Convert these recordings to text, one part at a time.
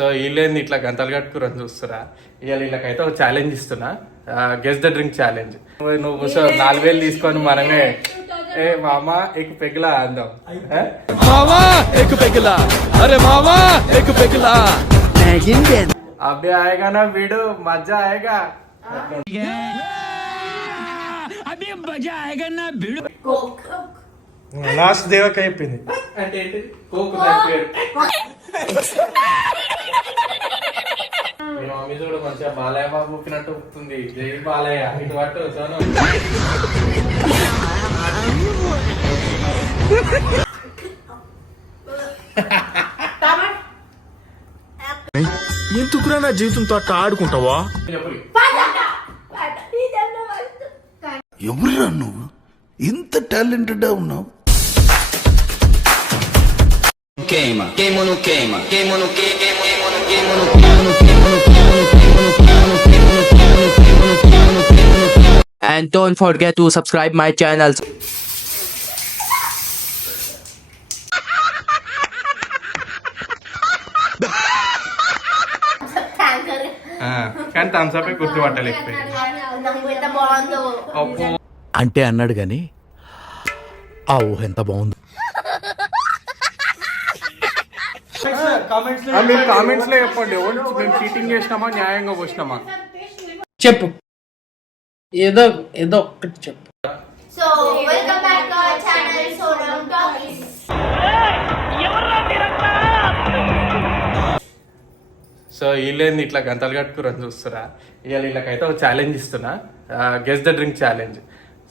So వీళ్ళేంది ఇట్లా గంటలు కట్టుకురని చూస్తురా. ఇవాళ వీళ్ళకైతే ఒక ఛాలెంజ్ ఇస్తున్నా. గెస్ ద డ్రింక్ ఛాలెంజ్ నువ్వు కూర్చో నాలుగు వేలు తీసుకొని మనమే. ఏ మామ ఎక్ పెగిలా అందాం. ఏ? మావా ఎక్ పెగిలా అరే మావా ఎక్ పెగిలా అబ్బే ఆయేగా నా వీడు మజా ఆయేగా లాస్ట్ దేవక అయిపోయింది అంటే ఏంటి కోకు మీ మమ్మీ చూడు మంచిగా బాలయ్య బాబు ఊపినట్టు ఊపుతుంది. జై బాలయ్య. ఇటు పట్టు సోను. ఎందుకురా నా జీవితంతో అట్లా ఆడుకుంటావా? ఎవరురా నువ్వు? ఇంత టాలెంటెడ్ ఉన్నావు? Queima, queima no queima, queima no queima, queima no queima no queima no queima no queima no queima no queima no queima no queima no queima no queima no queima no queima And don't forget to subscribe my channel. కానీ Thums Up గుర్తుపట్టలేకపోయింది అంటే అన్నాడు గాని ఆ ఊహ ఎంత బాగుంది ఆ, మీరు కామెంట్స్లో చెప్పండి. మేము చీటింగ్ చేసినామా? న్యాయంగా పోసినామా? చెప్పు. ఏదో ఏదో ఒక్కటి చెప్పు. So welcome back to our channel Sonam talkies so వీళ్ళేంది ఇట్లా గంటలు కట్టుకురని చూస్తురా ఇవాళ వీళ్ళకైతే ఒక ఛాలెంజ్ ఇస్తున్నా. Guess the drink challenge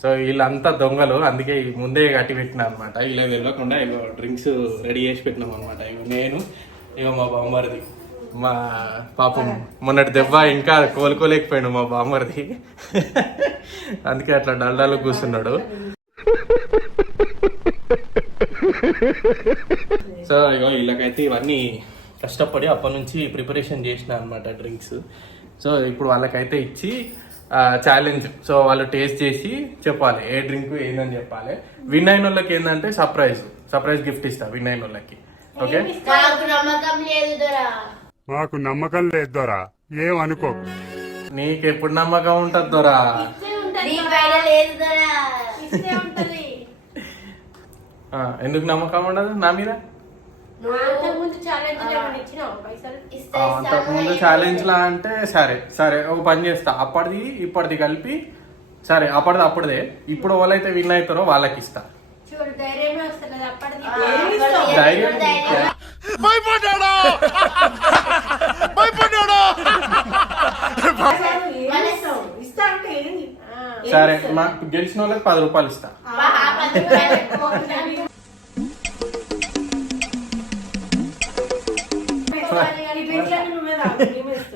so వీళ్ళంతా దొంగలు అందుకే ముందే కట్టి పెట్టినా అనమాట ఇలా తెలియకుండా ఇగో డ్రింక్స్ రెడీ చేసి పెట్టినాం అనమాట ఇగో నేను ఇగో మా బామ్మరిది మా పాపం మొన్నటి దెబ్బ ఇంకా కోలుకోలేకపోయాడు మా బామ్మరిది. అందుకే అట్లా డల్డాలు కూర్చున్నాడు. సో ఇగో వీళ్ళకైతే ఇవన్నీ కష్టపడి అప్పటి నుంచి ప్రిపరేషన్ చేసిన అనమాట డ్రింక్స్. సో ఇప్పుడు వాళ్ళకైతే ఇచ్చి ఛాలెంజ్ సో వాళ్ళు టేస్ట్ చేసి చెప్పాలి ఏ డ్రింక్ ఏందని చెప్పాలి. విన్ అయిన వాళ్ళకి ఏంటంటే సర్ప్రైజ్ సర్ప్రైజ్ గిఫ్ట్ ఇస్తా విన్ అయిన వాళ్ళకి. ఓకే నాకు నమ్మకం లేదు దొరా. మాకు నమ్మకం లేదు దొరా. ఏం అనుకో. నీకు ఎప్పుడు నమ్మకం ఉంటుంది దొరా? నీ పైన లేదు దొరా. ఆ, ఎందుకు నమ్మకం ఉండదు? నా మీద? అంతకుముందు ఛాలెంజ్ లా అంటే సరే సరే ఒక పని చేస్తా. అప్పటిది ఇప్పటిది కలిపి సరే అప్పటిది అప్పటిదే ఇప్పుడు ఎవరైతే విన్ అవుతారో వాళ్ళకి ఇస్తా. చూడు ధైర్యమే వస్తుంది అప్పటిది ధైర్యం భయపడ్డాడా? భయపడ్డాడా? సరే నాకు గెలిచిన వాళ్ళకి పది రూపాయలు ఇస్తా.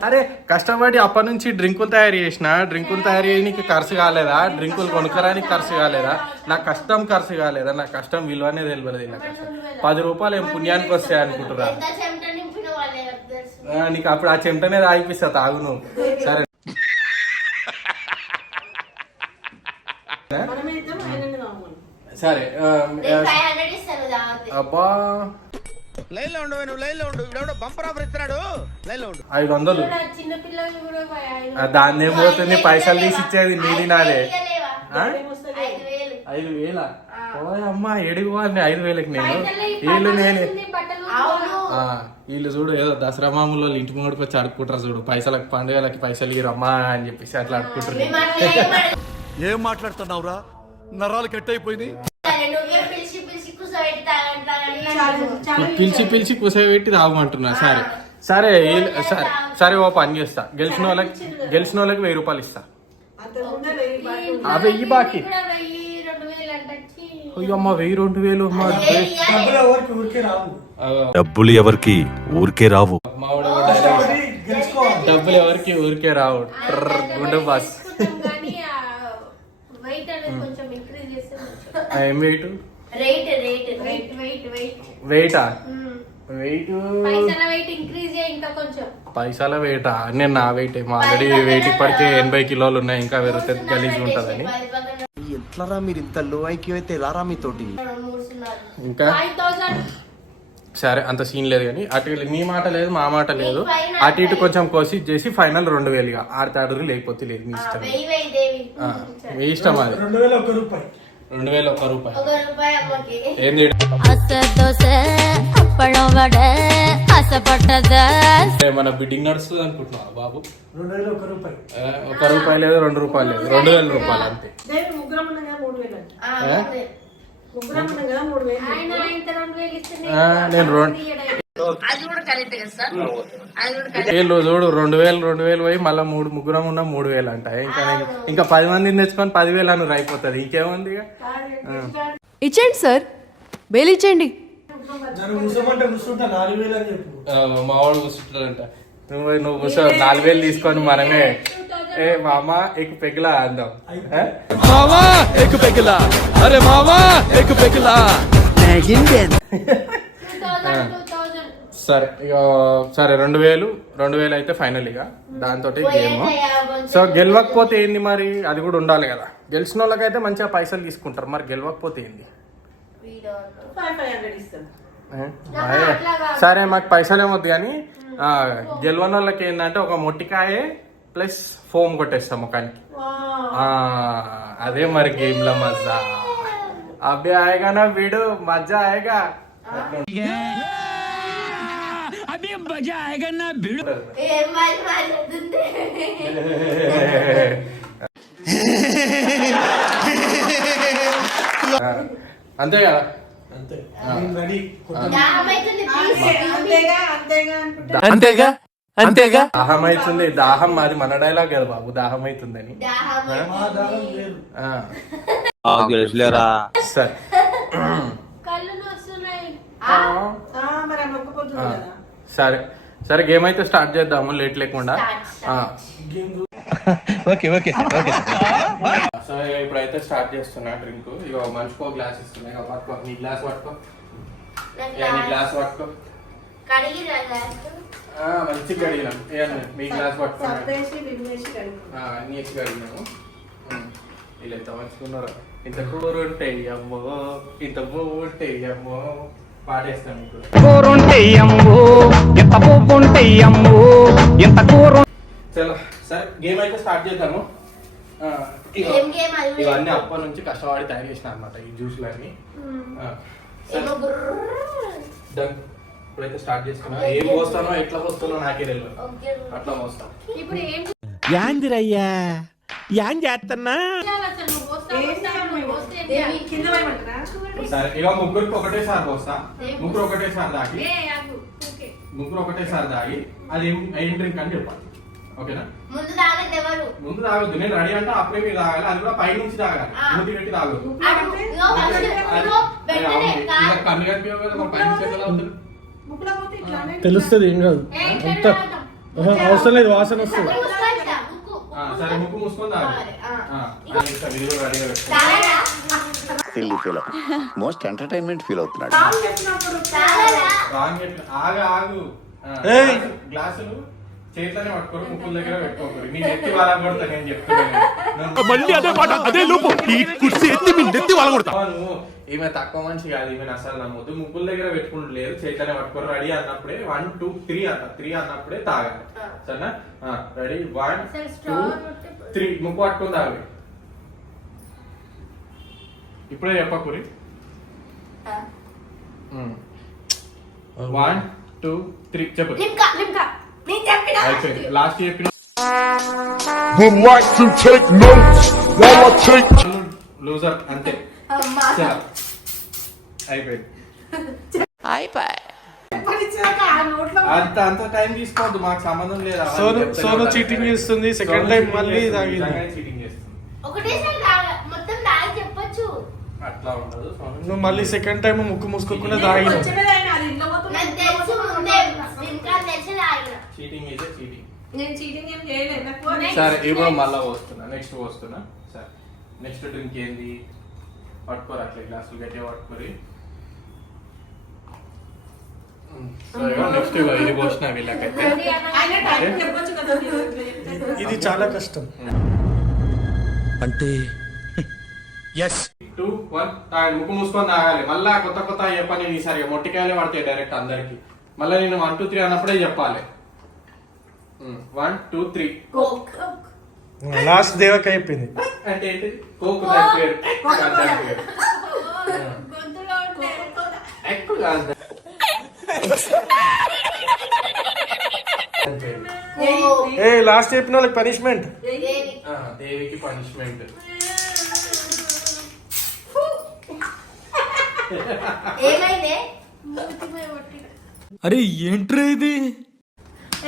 అరే కష్టపడి అప్పటి నుంచి డ్రింకులు తయారు చేసిన డ్రింకులు తయారు చేయడానికి ఖర్చు కాలేదా? డ్రింకులు కొనుక్కరానికి ఖర్చు కాలేదా? నా కష్టం ఖర్చు కాలేదా? నా కష్టం విలువనే తెలియదు నా కష్టం. పది రూపాయలు ఏం పుణ్యానికి వస్తాయి అనుకుంటురా నాకు అప్పుడు ఆ చెమటనే తాగిపిస్తా తాగు నువ్వు. సరే. సరే అబ్బా. లైన్లో ఉండు నువ్వు లైన్లో ఉండు ఇవిడెవడో బంపర్ ఆఫర్ ఇస్తున్నాడు. లైన్లో ఉండు ఐదు వందలు దాన్ని పోతుంది పైసలు తీసి ఇచ్చేది నీది నాదే? ఐదు వేలు అమ్మ ఏడుగు వాడిని ఐదు వేలకి నేను. వీళ్ళు నేనే. వీళ్ళు చూడు ఏదో దసరా మామూలు వాళ్ళు ఇంటి ముంగడికి వచ్చి అడుక్కుంటారు చూడు. పైసలకి పండుగలకి పైసలు ఇరమ్మా అని చెప్పేసి అట్లా అడుక్కుంటారు. ఏం మాట్లాడుతున్నావురా? నరాలు కట్ అయిపోయింది పిలిచి పిలిచి కూసబెట్టి తాగమంటున్నా సరే. సరే సరే సరే ఓ పని చేస్తా. గెలిచిన వాళ్ళకి గెలిచిన వాళ్ళకి వెయ్యి రూపాయలు ఇస్తా. ఆ వెయ్యి బాకీ. అయ్యో అమ్మ వెయ్యి రెండు వేలు అమ్మ. ఎవరికి ఊరికే రావు. ఆ, డబ్బులు ఎవరికి ఊరికే రావు. డబ్బులు ఎవరికి ఊరికే రావు. ట్రర్ గుండె బాస్. వెయిట్ అనేది కొంచెం ఇంక్రీజ్ చేస్తే ఆ, ఏం weight rate rate weight weight weight వెయిటా wait పైసల వెయిట్ ఇంక్రీజ్ చేయ ఇంకా కొంచెం. పైసల వెయిటా నేను నా వెయిట్ ఏమో. ఆల్రెడీ వెయిట్ ఇప్పటికే ఎనభై కిలోలు ఉన్నాయి. ఇంకా పెరిగితే గలీజ్ ఉంటుందని. ఎట్లరా మీరు ఇంత లో ఐక్యూ అయితే? రారా మీతోటి? ఇంకా? సరే అంత సీన్ లేదు కానీ అటు ఇటు మీ మాట లేదు మా మాట లేదు. అటు ఇటు కొంచెం కోసి చేసి ఫైనల్ రెండు వేలు ఇక. ఆడితే ఆడురు లేకపోతే లేదు మీ ఇష్టం. మీ ఇష్టం అది. రెండు వేల ఒక్క రూపాయి. ఏం చేయడం? మన బిడ్డింగ్ నడుస్తుంది అనుకుంటున్నా బాబు? ఒక రూపాయి. లేదు రెండు రూపాయలు లేదు. రెండు వేల రూపాయలు అంతే నేను రెండు వేలు వీళ్ళు చూడు రెండు వేలు రెండు వేలు పోయి మళ్ళీ మూడు ముగ్గురం ఉన్న మూడు వేలు అంట. ఇంకా ఇంకా పది మందిని తెచ్చుకొని పదివేలు అను అయిపోతుంది. ఇంకేముంది ఇక? ఇచ్చేయండి సార్. ఇచ్చేయండి. వేలు అని చెప్పు. ఆ, మా వాడు కూర్చుంటాడంట. నువ్వు నువ్వు కూర్చో నాలుగు వేలు తీసుకొని మనమే. ఏ మామ ఎక్కు పెగిలా అందాం. ఆ? మావా ఎక్ పెగిలా అరే మావా ఎక్ పెగిలా సరే ఇక సరే రెండు వేలు రెండు వేలు అయితే ఫైనల్ ఇక. దాంతో గేమ్ సో గెలవకపోతే ఏంది మరి? అది కూడా ఉండాలి కదా. గెలిచిన వాళ్ళకైతే మంచిగా పైసలు తీసుకుంటారు. మరి గెలవకపోతే ఏంది. సరే మాకు పైసలు ఏమొద్దు కానీ ఆ, గెలవని వాళ్ళకి ఏంటంటే ఒక మొట్టికాయ ప్లస్ ఫోమ్ కొట్టేస్తాం ముఖానికి. ఆ, అదే మరి గేమ్లో మజా. అబ్బే ఆయేగా నా వీడు? మజా ఆయేగా. ఆ, అంతే. కదా. అంతేగా అంతేగా అనుకుంటా. అంతేగా? అంతేగా? దాహం అవుతుంది దాహం అది మన డైలాగ్ కదా బాబు దాహం అవుతుందని సరే. సరే. సరే గేమ్ అయితే స్టార్ట్ చేద్దాము లేట్ లేకుండా. ఆ. సో ఇప్పుడైతే స్టార్ట్ చేస్తున్నా డ్రింక్ ఇక మనిషికో గ్లాస్ ఇస్తున్నా. ఇక పట్టుకో. నీ గ్లాస్ పట్టుకో. నీ గ్లాస్ పట్టుకో. కడిగి గ్లాస్ ఆ, మంచిగా కడిగినాం. ఏ, మీ గ్లాస్ పట్టుకోండి ఎక్కి కడిగినాము. వీళ్ళు ఎంత మంచిగా ఇంత కూర ఉంటే అమ్మో. ఇంత పువ్వు ఉంటే అమ్మో. పాడేస్తాను మీకు. చలో సరే గేమ్ అయితే స్టార్ట్ చేద్దాము. ఆ, ఇగో, ఏం గేమ్ అది? ఇవన్నీ అప్పటి నుంచి కష్టపడి తయారు చేసిన అనమాట ఈ సరే. గుర్ర. డన్. ఇప్పుడైతే స్టార్ట్ చేస్తున్నా ఏం పోస్తానో ఎట్లా పోస్తానో నాకే తెలియదు. అట్లా పోస్తాను ఇప్పుడు ఏం యాందిరయ్యా. యాం చేస్తున్నా సరే ఇక ముగ్గురికి ఒకటేసారి పోస్తా. ముగ్గురు ఒకటేసారి. ఓకే. ముగ్గురు ఒకటేసారి తాగి. అది ఏం డ్రింక్ అని చెప్పాలి. ఓకేనా? ముందు తాగద్దు ఎవరు? ముందు తాగొద్దు. నేను రెడీ అంటే అప్పుడే మీరు తాగాలి అది కూడా పై నుంచి తాగాలి. మూతి పెట్టి తాగొద్దు. కన్ను ఇట్లానే తెలుస్తుంది ఏం కాదు. అంత అవసరం లేదు వాసన వస్తుంది. సరే ముక్కు మూసుకొని ఫీల్ మోస్ట్ ఎంటర్టైన్మెంట్ ఫీల్ అవుతున్నాడు? ఆగు ఆగు. గ్లాసులు చేతిలోనే పట్టుకోరు ముక్కుల దగ్గర పెట్టుకోకూడదు. నేను ఎత్తి వాళ్ళ కొడతా నేను చెప్తున్నాను. మళ్ళీ అదే మాట అదే లోపు. ఈ కుర్చీ ఎత్తి మీ నెత్తి వాళ్ళ కొడతా. నువ్వు ఈమె తక్కువ మనిషి కాదు ఈమె అసలు నమ్మొద్దు. ముగ్గుల దగ్గర పెట్టుకుంటూ లేదు చేతనే పట్టుకొని రెడీ అన్నప్పుడే వన్ టూ త్రీ అన్న త్రీ అన్నప్పుడే తాగాలి. సరేనా? రెడీ. One two three. ముక్కు పట్టుకొని తాగాలి ఇప్పుడే చెప్పకూరి. One two three. చెప్పు. లాస్ట్ చెప్పిన లూజర్ అంతే. అయిపోయింది. అంత అంత టైం తీసుకోవద్దు మాకు సంబంధం లేదు. సోను సోను చీటింగ్ చేస్తుంది సెకండ్ టైం మళ్ళీ తాగింది. చీటింగ్ చేస్తుంది. ఒకటేసారి తాగ మొత్తం తాగి చెప్పొచ్చు. అట్లా ఉండదు నువ్వు మళ్ళీ సెకండ్ టైం ముక్కు మూసుకోకుండా తాగినావు కొంచెమే తాగినా, అది ఇంట్లో పోతుంది, నాకు ఇంట్లో తెలుసు పోతుంది, ముందే ఇంట్లో పోతుంది. లిమ్కా తెలిసి తాగిన చీటింగ్ అయితే చీటింగ్ నేను చీటింగ్ ఏం చేయలేదు. నాకు సరే ఇప్పుడు. మళ్ళా పోస్తున్నా నెక్స్ట్ పోస్తున్నా సరే. నెక్స్ట్ డ్రింక్ ఏంది? పట్టుకోరు అట్లా గ్లాసులు గట్టిగా పట్టుకోరి నెక్స్ట్ ఇది పోసిన వీళ్ళకైతే. ఇది చాలా కష్టం. అంటే ఎస్ టూ వన్ తాగండి ముక్కు మూసుకొని తాగాలి. మళ్ళా కొత్త కొత్త చెప్పని ఈసారి మొట్టికాయలే పడతాయి డైరెక్ట్ అందరికి. మళ్ళీ నేను వన్ టూ త్రీ అన్నప్పుడే చెప్పాలి. వన్ టూ త్రీ లాస్ట్ దేవక అయిపోయింది. అంటే ఏంటి కోక్ దాని పేరు. దాని పేరు. గొంతులో ఉంటే ఎక్కువ. కాదు. ఏ లాస్ట్ చెప్పిన వాళ్ళకి పనిష్మెంట్ దేవికి పనిష్మెంట్ అరే ఏంట్రా ఇది?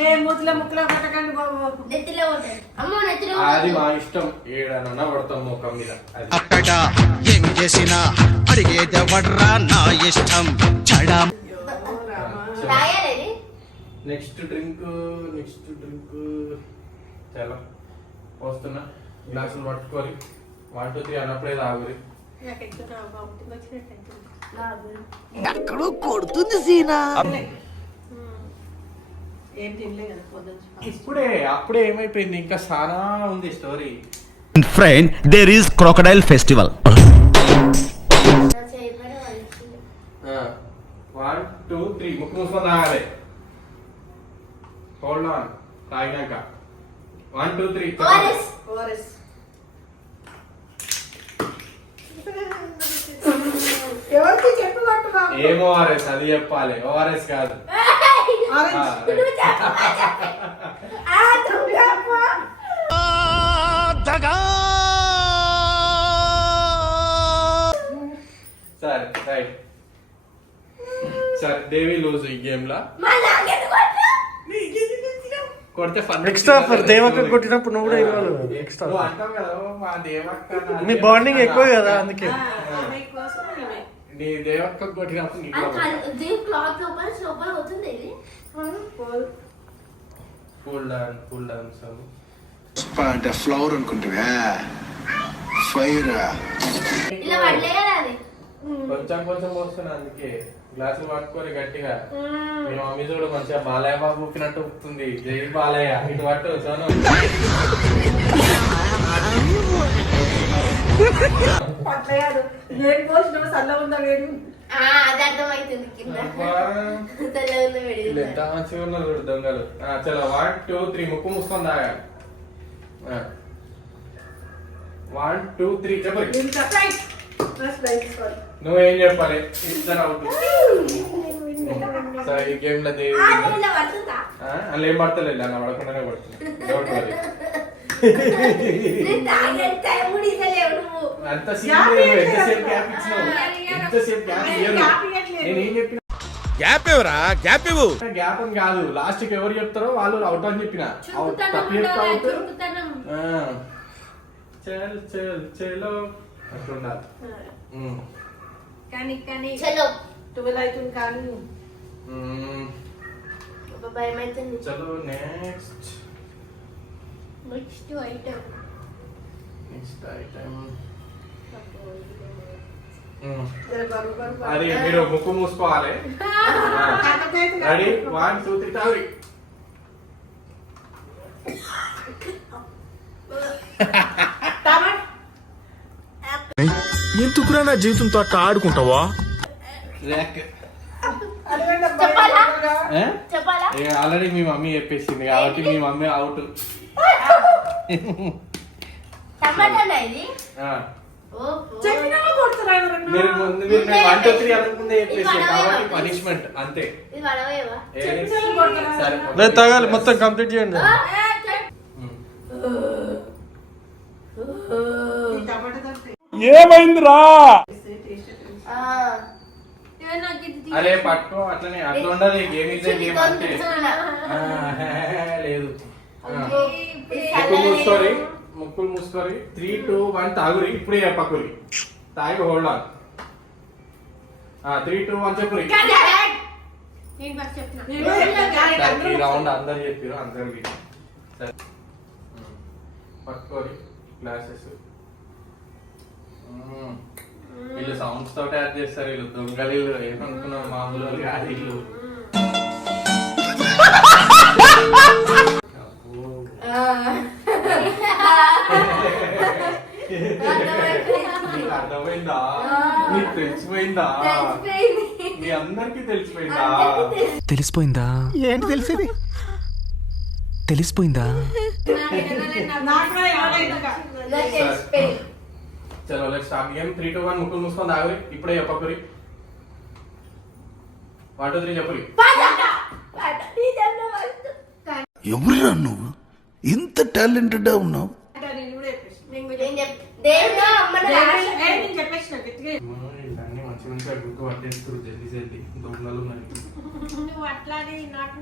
ఏ మూతిలో ముక్కులో పెట్టకండి బాబు. నెత్తిలో ఉంటుంది అమ్మో నెత్తిలో అది మా ఇష్టం. ఏడనన్నా పడతాం ముఖం మీద. అది. అక్కడ ఏం చేసినా అడిగేదెవడ్రా నా ఇష్టం? చడా నెక్స్ట్ డ్రింక్ నెక్స్ట్ డ్రింక్. చాలా వస్తున్నా. గ్లాసులు పట్టుకొని. వన్ టూ త్రీ అన్నప్పుడే తాగురి. నాకు ఎక్కువ బాగుంటుంది వచ్చినట్టు ఏం తినలే కదా పొద్దున్న ఇప్పుడే అప్పుడే ఏమైపోయింది? ఇంకా చాలా ఉంది story. Friend there is crocodile festival one two three ముక్కు మూసుకొని తాగాలి. హోల్డ్ ఆన్ తాగినాక. వన్ టూ త్రీ ఏం ఓఆర్ఎస్ అది చెప్పాలి. ఓఆర్ఎస్ కాదు. సరే రైట్ సరే దేవి లూజ్ ఈ గేమ్ లా? కొడితే ఫన్ Extra for దేవక్క కొట్టినప్పుడు నువ్వు కూడా ఇవ్వాలి. "ఓ, మా బాండింగ్ నా-" ఎక్కువ కదా అందుకే. నీ కొట్టినప్పుడు నీకు దీని క్లాత్ లోపల లోపల పోతుంది ఇది. Cool down cool down so అంటే ఫ్లవర్ అనుకుంటున్నా. ఫైర్ ఇలా పడలే కదా అది. కొంచెం కొంచెం పోస్తున్నా అందుకే. గ్లాసులు పట్టుకొని గట్టిగా. మీ మమ్మీ చూడు మంచిగా బాలయ్య బాబు ఊపినట్టు ఊపుతుంది. జై బాలయ్య. ఇటు పట్టు సోను. పట్టలేదు వేడి పోసిన చల్ల ఉందా వేడి ఆ, అది అర్థమవుతుంది కింద అబ్బా. తెల్లగా ఉంది వీళ్ళు విడిది ఎంత మంచిగా ఉన్నారు చూడు దొంగలు ఆ, చలో వన్ టూ త్రీ ముక్కు మూసుకొని తాగాలి వన్ టూ త్రీ చెప్పు ఇంత రైట్ ప్లస్ రైట్ సారీ నువ్వేం చెప్పాలి ఇద్దరు అవుట్ సరే ఈ గేమ్లో దేవి ఆ, ఉంది. ఇలా పడుతుందా ఆ, అందులో ఏం పడతలేదు అలా పడకుండానే పడుతుంది Don't worry. గ్యాప్ అసలు. గ్యాప్ ఇచ్చినావు? ఎంతసేపు గ్యాప్ ఆయన ఇయ్యను? గ్యాప్ ఇయ్యట్లేదు. నేను ఏం చెప్పిన? గ్యాప్ ఇవ్వరా? గ్యాప్ ఇవ్వు. గ్యాప్ అని కాదు. లాస్ట్కి ఎవరు చెప్తారో వాళ్ళు అవుట్ అని చెప్పిన. చల్ అట్లుండాలి. కానీ కానీ చలో. ట్వెల్వ్ అవుతుంది కానీ ఉమ్. ఒక భయం అవుతుంది. చలో next next item next item అది మీరు ముక్కు మూసుకోవాలి. రెడీ వన్ టూ త్రీ తావి ఎందుకురా నా జీవితంతో అట్లా ఆడుకుంటావా? ఆల్రెడీ మీ మమ్మీ చెప్పేసింది కాబట్టి మీ మమ్మీ అవుట్ ఇది మీరు ముందు మీరు నేను వన్ టూ త్రీ అనుకుందే చెప్పేసి కాబట్టి పనిష్మెంట్ అంతే. ఇది సరే తాగాలి మొత్తం కంప్లీట్ చేయండి. ఉమ్. ఈ టమాటా తప్పే ఏమైందిరా? ఇది అరే పట్టుకో అట్లనే అట్లా ఉండదు గేమ్ ఇస్ గేమ్ అంటే లేదు. అమ్మో, ఇది ముక్కులు మూసుకోరి త్రీ టూ వన్ తాగురి. ఇప్పుడే చెప్పకురి తాగి hold on three two one చెప్పురి ఈ రౌండ్ అందరు చెప్పారు అందరికి. పట్టుకోరి గ్లాసెస్ వీళ్ళు సౌండ్స్ తోటి యాడ్ చేస్తారు వీళ్ళు దొంగలు వీళ్ళు ఏమనుకున్నారు మామూలు కాదు వీళ్ళు. నీకు తెలిసిపోయిందా? తెలిసిపోయింది. మీ అందరికి తెలిసిపోయిందా? తెలిసిపోయిందా? ఏంటి తెలిసింది? తెలిసిపోయిందా. చలో let start game three two one ముక్కులు మూసుకొని తాగురి ఇప్పుడే చెప్పకురి. వన్ టూ త్రీ చెప్పురి. ఎవరురా నువ్వు? ఇంత టాలెంటెడ్ ఉన్నావు అంటే నేను కూడా చెప్పేసిన. నేను చెప్- దేవుడు అమ్మని ఏ, రాసి- నేను చెప్పేసిన గట్టిగా ఇవన్నీ మంచి మంచిగా గుర్తు పట్టేస్తారు జల్దీ జల్దీ. దొంగలు ఉన్నాయి నువ్వు అట్లానే నాటు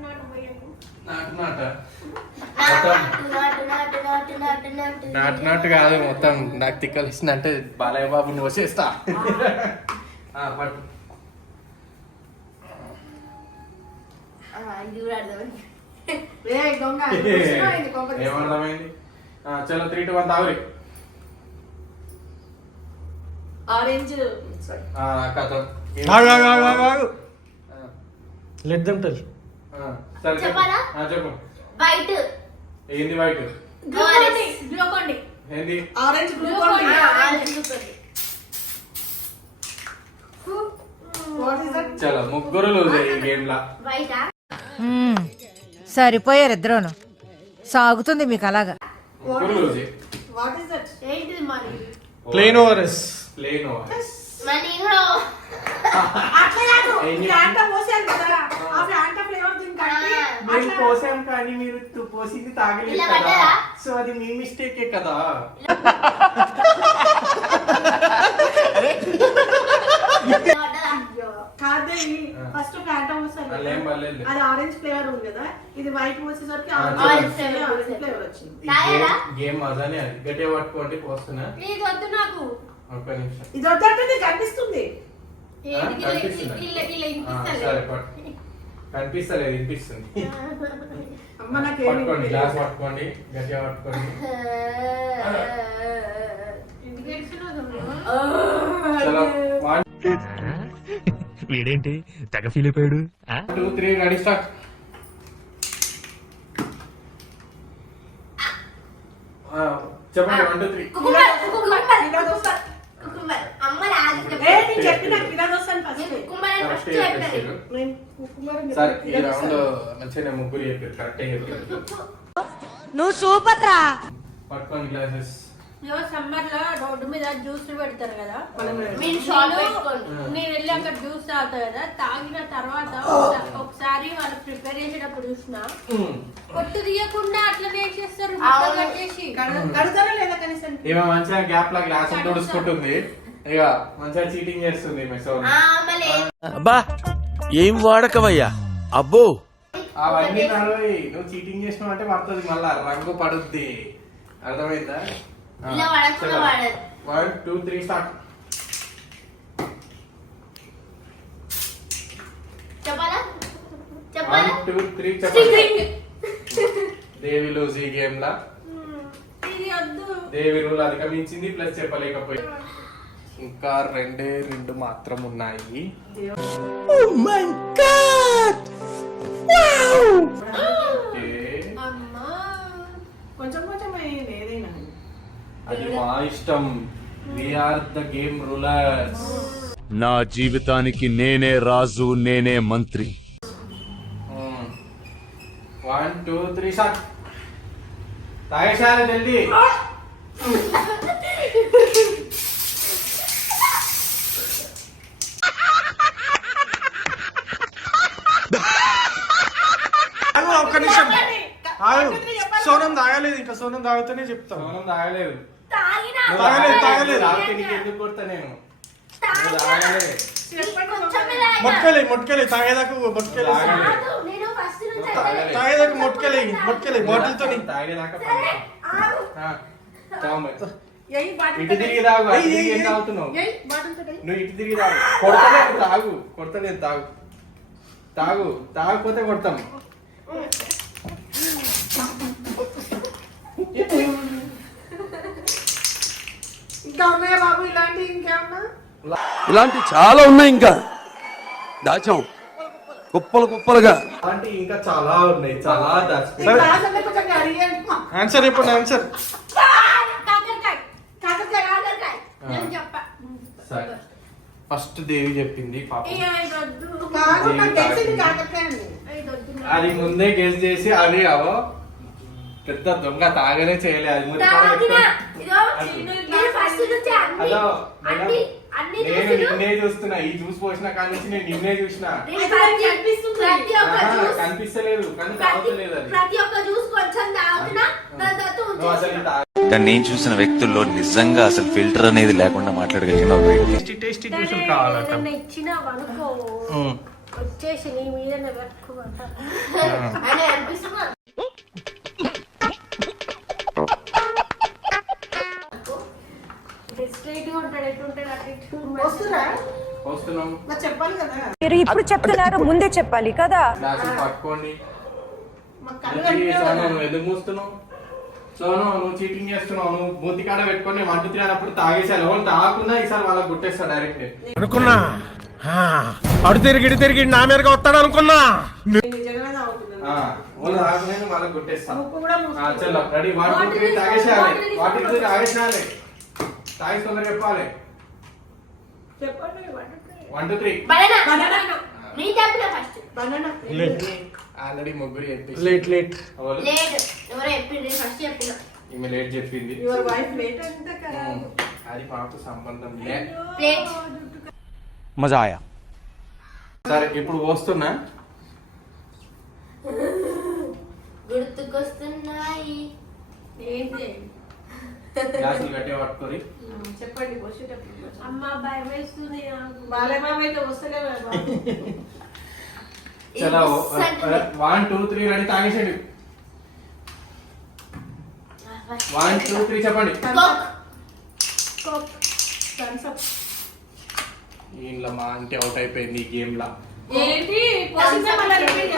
నాటు నాటు కాదు మొత్తం నాకు తిక్కలిసిన అంటే బాలయ్య బాబు నువ్వు వచ్చేస్తా పట్టు. ఏమర్థమైంది? ఆ, చలో త్రీ టూ వన్ తాగురి. ఆరెంజ్ ఆ, కథం. ఆగు, ఆగు, ఆగు, ఆగు, ఆగు. లెట్ దెమ్ టెల్ సరే చెప్పు. చెప్పాలా? ఆ, చెప్పు. వైట్ ఏంది white Glucon D Glucon D ఏంది? ఆరెంజ్ గ్లూకోండి ఆరెంజ్ చూపండి. వాట్ ఇస్ దట్ చలో ముగ్గురు లూజ్ ఈ గేమ్ లా. వైటా సరిపోయారు ఇద్దరును. సాగుతుంది మీకు అలాగా. ముగ్గురు లూజ్ ప్లేన్ ఓవర్ఎస్ ప్లేన్ అట్లా కాదు. ఆంటా పోసాను కదా. ఆ. ఆంటా ఫ్లేవర్ ఆ, మేము పోసాం కానీ మీరు తు- పోసింది తాగలేదు ఇలా కదా. పడ్డదా? సో అది మీ మిస్టేకే కదా. కాదే ఫస్ట్ ఆంటా పోసాను అలా ఏం పర్లేదు. అది ఆరెంజ్ ఫ్లేవర్ ఉంది కదా. ఇది వైట్ పోసేసరికి ఆ, ఆరెంజ్ ఫ్లేవర్ వచ్చింది? గేమ్- మజానే అది గట్టిగా పట్టుకోండి పోస్తున్నా. ఇది వద్దు నాకు. ఇది వద్దంటే కనిపిస్తుందా? కనిపిస్తలేదు వినిపిస్తుంది. పట్టుకోండి గ్లాస్ పట్టుకోండి గట్టిగా పట్టుకోండి. వీడేంటి? తెగ ఫీల్ అయిపోయాడు. టూ త్రీ రెడీ స్టార్ట్ చెప్పండి వన్ టూ త్రీ నువ్వు సూపర్ రా పట్టుకోండి గ్లాసెస్ సమ్మర్లో రోడ్డు మీద జ్యూస్ పెడతారు కదా. మీరు షాప్ నేను- వెళ్ళి అక్కడ జ్యూస్ తాగుతా కదా. తాగిన తర్వాత ఒకసా- ఒకసారి వాళ్ళు ప్రిపేర్ చేసేటప్పుడు చూసిన పొట్టు తీయకుండా అట్లా వేసేస్తారు. కట్టేసి. కడు- కడుతారా లేదా కనీసం? మంచిగా గ్యాప్ లా గ్లాస్ తుడుచుకుంటుంది ఇక మంచిగా చీటింగ్ చేస్తుంది అబ్బా ఏం వాడకవయ్యా అబ్బో. అవన్నీ నడవయి నువ్వు చీటింగ్ చేసినావు అంటే పడుతుంది మళ్ళా రంగు పడుద్ది. అర్థమైందా. వన్ టూ త్రీ స్టార్ట్ చెప్పాలా? చెప్పాలా? వన్ టూ త్రీ చెప్పండి. స్టింగ్ దేవి లూజ్ ఈ గేమ్ లా. దేవి రూల్ అధిగమించింది ప్లస్ చెప్పలేకపోయి ఇంకా రెండే రెండు మాత్రం ఉన్నాయి. ఏదైనా. అది మా ఇష్టం. ఆర్ ద గేమ్ రూలర్స్ నా జీవితానికి నేనే రాజు నేనే మంత్రి. వన్ టూ త్రీ స్టార్ట్ తాగేసారా జల్దీ ఆగు, ఒక్క నిమిషం ఆగు. సోనం తాగలేదు ఇంకా సోనం తాగితేనే చెప్తాను సోనం తాగలేదు. తాగలేదు, తాగలేదు. తాగితే నీకు ఎందుకు కొడతా నేను? నువ్వు తాగలే. కొంచెమే తాగినా. మొట్కలే మొట్కలే తాగేదాకా మొట్కలే. తాగలేదు. తాగలేదు. తాగేదాకా మొట్కలే మొట్కలే బాటిల్తో తాగేదాకా ఇటు తిరిగి తాగు ఏం తాగుతున్నావు? ఎయ్ బాటిల్తో నువ్వు ఇటు తిరిగి తాగు. కొడతలేదు తాగు. కొడతలేదు తాగు. తాగు తాగకపోతే కొడతాం. ఇంకా ఉన్నాయా బాబు? ఇలాంటి ఇంకేమన్నా? ఇలాంటి చాలా ఉన్నాయి ఇంకా. దాచాం. కుప్పలు కుప్పలుగా. అలాంటి ఇంకా చాలా ఉన్నాయి. చాలా అంటే ఆన్సర్ చెప్పండి ఆన్సర్ ఫస్ట్ దేవి చెప్పింది పాప. అది ముందే గెస్ చేసి అది అవో పెద్ద దొంగ తాగనే చేయలే అది హలో నేను చూసినా నిన్నే చూస్తున్నా ఈ జ్యూస్ పోసిన కాడ నుంచి నేను నిన్నే చూసిన. కనిపిస్తలేదు కానీ తాగుతలేదు అది. కానీ నేను చూసిన వ్యక్తుల్లో నిజంగా అసలు ఫిల్టర్ అనేది లేకుండా మాట్లాడగలిగిన టేస్టీ టేస్టీ జ్యూసులు కావాలట. వచ్చేసి నీ మీద మరి చెప్పాలి కదా. మీరు ఇప్పుడు చెప్తున్నారు ముందే చెప్పాలి కదా. పట్టుకోండి. ఎందుకు మూస్తున్నావు. సోను నువ్వు చీటింగ్ చేస్తున్నావు నువ్వు మూతి కాడ పెట్టుకొని వంట తినప్పుడు తాగేసాను ఎవరు తాగకుండా ఈసారి వాళ్ళకి గుట్టేస్తా డైరెక్ట్ అనుకున్నా? అడు తిరిగి తిరిగి నా మీదకి వస్తాడు అనుకున్నా. వాళ్ళు తాగకుండా వాళ్ళకి గుట్టేస్తా ముక్కు కూడా ఆ, మూసుకో. చలో రెడీ వన్ టూ త్రీ తాగేసేయాలి. వాటి తాగేసేయాలి. తాగేసి తొందరగా చెప్పాలి. చెప్పండి వండుతాయి. One two three banana banana మీ చెప్పిన ఫస్ట్ బనానా ఆల్రెడీ ముగ్గురు చెప్పేసి లేట్ లేట్ ఎవరు? లేదు ఎవరో చెప్పింది ఫస్ట్ చెప్పిన. ఈమె లేట్ చెప్పింది. యువర్ వైఫ్ లేట్ అంత కదా. ఉమ్. అది మాకు సంబంధం లే. ప్లేట్ మజా ఆయా. సరే ఇప్పుడు పోస్తున్నా గుర్తుకొస్తున్నాయి. ఏంటి గ్లాసులు గట్టిగా పట్టుకొని. చెప్పండి అమ్మ భయం వేస్తుంది. చలో సంటుంది. వన్ టూ త్రీ రెడీ తాగేసేయండి. వన్ టూ త్రీ చెప్పండి. ఇంట్లో మా అంటే అవుట్ అయిపోయింది ఈ గేమ్ లా. ఏంటి?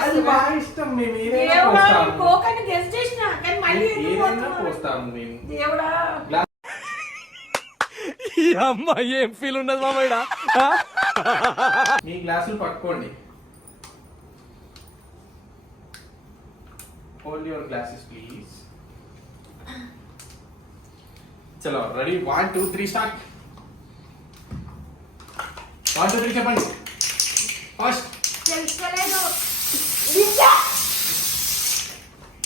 అది. బాగా ఇష్టం మేము ఏదైనా దేవుడా పోస్తాము. కోక్ అని గెస్ చేసిన కానీ మళ్ళీ ఎందుకు ఏదైనా పోతున్నావు? పోస్తాము మేము. దేవుడా. ఈ అమ్మాయి ఏం ఫీల్ ఉండదు మామయ్య మీ గ్లాసులు పట్టుకోండి. హోల్డ్ యువర్ గ్లాసెస్ ప్లీజ్ చలో ready one two three start one two three చెప్పండి.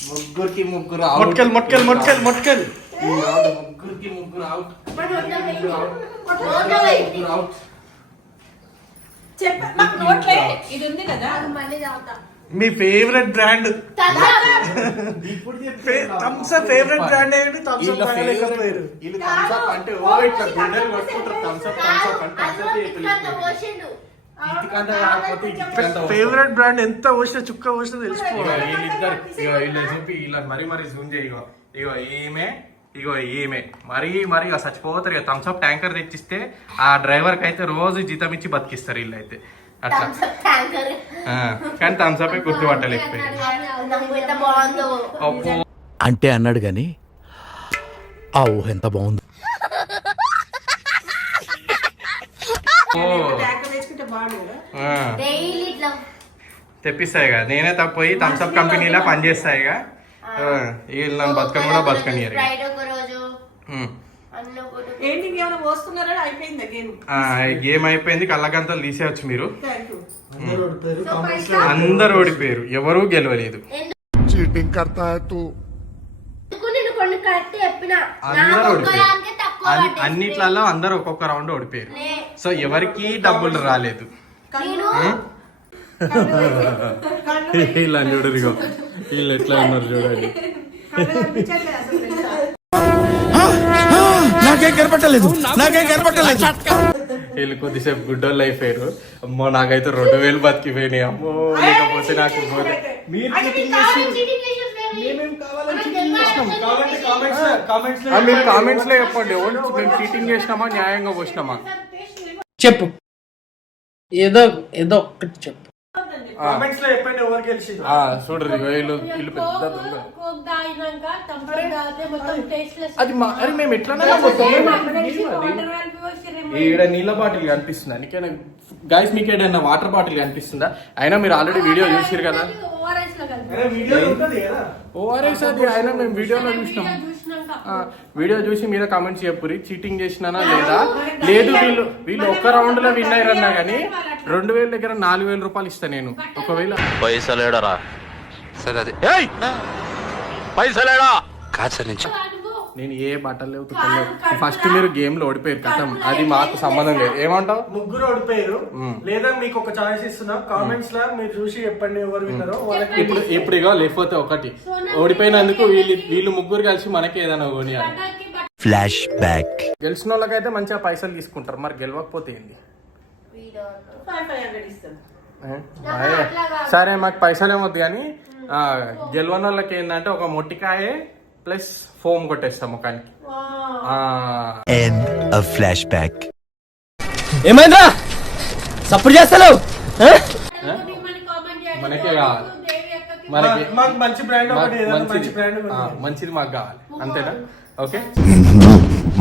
ముగ్గురికి ముగ్గురు. మొట్కెల్ మొట్కెల్ మొట్కెల్ మొట్కెల్. ముగ్గురికి ముగ్గురు అవుట్ ముగ్గురు అవుట్ ముగ్గురు అవుట్ చెప్ప నాకు నోట్లే ఇది ఉంది కదా? అది మళ్ళీ తాగుతా. మీ ఫేవరెట్ బ్రాండ్ ఇప్పుడు థమ్స్ అప్ ఫేవరెట్ బ్రాండ్ ఏంటి? థమ్స్ అప్ తాగలేకపోయారు వీళ్ళు thumbs up అంటే ఓ ఇట్లా గుండెలు కొట్టుకుంటారు థమ్స్ అప్ థమ్స్ అప్ అంటే థమ్స్ అప్ ఫేవరెట్ బ్రాండ్ ఎంత పోసినా చుక్క పోసినా తెలిసిపోవాలి వీళ్ళిద్దరు ఇగో వీళ్ళు చూపి ఇలా మరీ మరీ జూమ్ చేయి ఇగో. ఇగో ఈమె ఇగో ఈమె. మరీ మరీ ఇక చచ్చిపోతారు ఇక థమ్స్ అప్ ట్యాంకర్ తెచ్చిస్తే ఆ డ్రైవర్కి అయితే రోజు జీతం ఇచ్చి బతికిస్తారు వీళ్ళు అయితే అట్లా ట్యాంకర్ ఆ, కానీ థమ్స్ అప్ గుర్తుపట్టలేకపోయింది. అంటే అన్నాడు గాని ఆ ఊహ ఎంత బాగుంది. ఓ. తెప్పిస్తాయిగా. నేనే తప్పి థమ్స్అప్ కంపెనీలో పనిచేస్తాయిగా వీళ్ళు నన్ను బతుకని కూడా బతకనియరు గేమ్? అయిపోయింది. కళ్ళకంతలు తీసేయచ్చు మీరు. అందరు ఓడిపోయారు. ఎవరూ గెలవలేదు. అన్నిట్లలో అందరు ఒక్కొక్క రౌండ్ ఓడిపోయారు. సో ఎవరికి డబ్బులు రాలేదు. నేను? వీళ్ళు చూడరు వీళ్ళు ఎట్లా ఉన్నారు చూడండి? నాకేం కనపట్టలేదు. నాకేం కనపట్టలేదు. వీళ్ళు కొద్దిసేపు గుడ్డోళ్ళు అయిపోయారు. అమ్మో నాకైతే రెండు వేలు బతికిపోయినాయి. అమ్మో లేకపోతే నాకు పోతే మీరు కామెంట్స్లో చెప్పండి. మేము చీటింగ్ చేసినామా న్యాయంగా పోసినామా? చెప్పు. ఏదో ఏదో ఒక్కటి చెప్పు. కామెంట్స్లో చెప్పండి ఎవరు గెలిచింది చూడరు వీళ్ళు వీళ్ళు పెద్ద దొంగ. అది మా మేము ఎట్లా ఈడ నీళ్ళ బాటిల్ కనిపిస్తుంది. అందుకే గైస్ మీకు ఏదైనా వాటర్ బాటిల్ కనిపిస్తుందా? అయినా మీరు ఆల్రెడీ వీడియో చూసారు కదా? ఓఆర్ఎస్ అది అయినా మేము వీడియోలో చూసినాం వీడియో చూసి మీద కామెంట్స్ చెప్పురి చీటింగ్ చేసినానా లేదా? లేదు వీళ్ళు వీళ్ళు ఒక్క రౌండ్లో విన్ అయ్యారన్నా కానీ రెండు వేల దగ్గర నాలుగు వేల రూపాయలు ఇస్తా నేను. ఒకవేళ పైసలేడరా? సరే అది. ఏయ్! పైసలేడా? నువ్వు నేను ఏ బట్టలు లేవు ఫస్ట్ మీరు గేమ్లో ఓడిపోయారు కథం. అది మాకు సంబంధం లేదు. ఏమంటావు? ముగ్గురు ఓడిపోయారు. లేదా మీకు ఒక ఛాయిస్ ఇస్తున్నా. కామెంట్స్లో మీరు చూసి చెప్పండి ఎవరు విన్నారో. వాళ్ళకి ఇప్పుడు ఇప్పుడు ఇగో లేకపోతే ఒకటి. ఓడిపోయినందుకు వీళ్ళు వీళ్ళు ముగ్గురు కలిసి మనకి ఏదైనా కొనియాలి. ఫ్లాష్ బ్యాక్ గెలిచిన వాళ్ళకైతే మంచిగా పైసలు తీసుకుంటారు. మరి గెలవకపోతే ఏంది. సరే మాకు పైసలు ఏమొద్దు కానీ ఆ, గెలవని వాళ్ళకి ఏంటంటే ఒక మొట్టికాయ ప్లస్ ఫోమ్ కొట్టేస్తాం ముఖానికి. ఆ, ఎండ్ ఆఫ్ ఫ్లాష్ బ్యాక్ ఏమైందా సపోర్ట్ చేస్తలేవు మనకి మనకే మాకు మంచి బ్రాండ్ మాకు ఒకటి ఏదైనా మంచి మంచిది. బ్రాండ్ ఆ, మంచిది మాకు కావాలి. అంతేనా? ఓకే?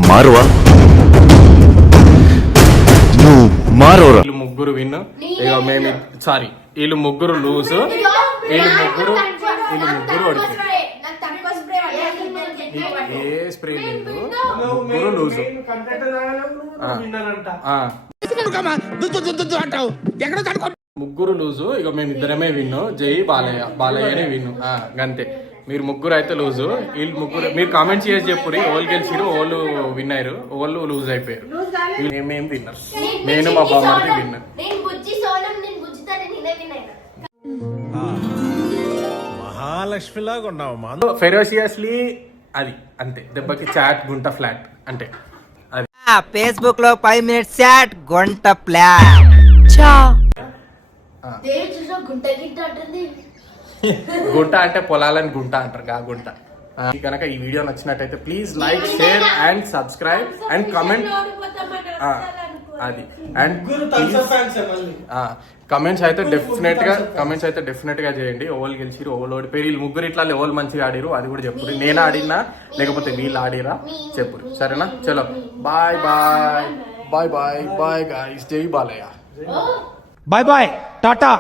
మారువా? మారోరా వీళ్ళు ముగ్గురు విన్. ఇక మేము సారీ. వీళ్ళు ముగ్గురు లూజ్. వీళ్ళు ముగ్గురు వీళ్ళు ముగ్గురు ఓడిపోయారు నాకు తక్కువ స్ప్రే పడ్డది ఏ స్ప్రే లేదు. ముగ్గురు లూజ్. విన్నారంట ముగ్గురు లూజు ఇక మేము ఇద్దరమే విన్ను. జై బాలయ్య బాలయ్యనే విన్ను. ఆ, గంతే. మీరు ముగ్గురు అయితే లూజు. వీళ్ళు ముగ్గురు మీరు కామెంట్స్ చేసి చెప్పురి ఓళ్ళు గెలిచిరు ఓళ్ళు విన్ అయ్యారు ఓళ్ళు లూజ్ అయిపోయారు. వీళ్ళు మేము విన్నర్ నేను మా బామ్మది విన్నర్ నేను బుజ్జి సోనం నేను బుజ్జితో నేనే విన్నాను మహాలక్ష్మిలాగా ఉన్నావు ఫెరోషియస్లీ అది అంతే. దెబ్బకి చాట్ గుంట ఫ్లాట్ అంటే అది. ఫేస్బుక్లో ఫైవ్ మినిట్స్ చాట్ గంట చూసిన గుంట గిట్ట అంటుంది. గుంట అంటే పొలాలని గుంట అంటారు గా గుంట. కనుక ఈ వీడియో నచ్చినట్టయితే please like share and subscribe and comment. అది. అండ్ కమెంట్స్ అయితే డెఫినెట్గా కమెంట్స్ అయితే డెఫినెట్గా చేయండి. ఓవల్ గెలిచిరు ఓవల్ ఓడిపోయి వీళ్ళు ముగ్గురు ఇట్లా ఎవరు మంచిగా ఆడిరు అది కూడా చెప్పు నేను ఆడినా లేకపోతే వీళ్ళు ఆడిరా? చెప్పు సరేనా? చలో. Bye bye bye bye bye guys జై బాలయ్య. Bye bye Tata